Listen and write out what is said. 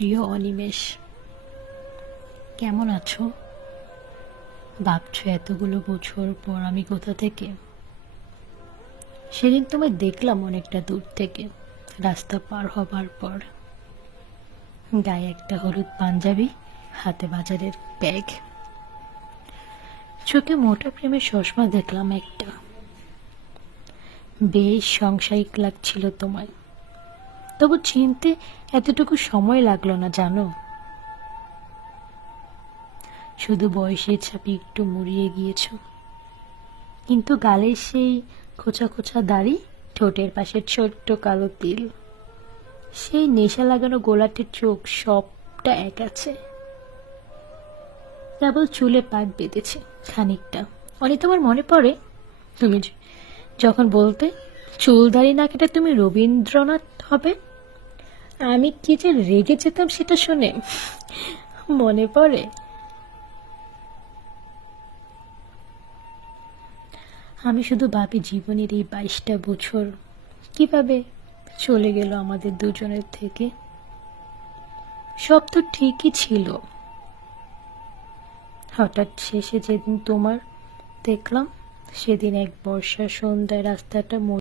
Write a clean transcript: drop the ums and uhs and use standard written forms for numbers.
প্রিয় অনিমেষ, কেমন আছো? ভাবছো এতগুলো বছর পর আমি কোথা থেকে? সেদিন তোমায় দেখলাম অনেকটা দূর থেকে, রাস্তা পার হবার পর। গায়ে একটা হলুদ পাঞ্জাবি, হাতে বাজারের ব্যাগ, চোখে মোটা প্রেমের চশমা দেখলাম একটা। বেশ সাংসারিক লাগছিল তোমায়, তবু চিনতে এতটুকু সময় লাগলো না জানো। শুধু বয়সের ছাপে একটু মুড়িয়ে গিয়েছ, কিন্তু গালের সেই খোঁচা খোঁচা দাড়ি, ঠোঁটের পাশে ছোট্ট কালো তিল, সেই নেশা লাগানো গোলাটের চোখ, সবটা এক আছে। কেবল চুলে পাক বেঁধেছে খানিকটা। অনেক তোমার মনে পড়ে তুমি যখন বলতে, চুল দাড়ি না কেটে তুমি রবীন্দ্রনাথ হবে। আমি কি যে রেগে যেতাম সেটা শুনে, মনে পড়ে? আমি শুধু ভাবি জীবনের এই 22টা বছর কিভাবে চলে গেল আমাদের দুজনের থেকে। সব তো ঠিকই ছিল, হঠাৎ শেষে যেদিন তোমার দেখলাম, সেদিন এক বর্ষার সন্ধ্যায় রাস্তাটা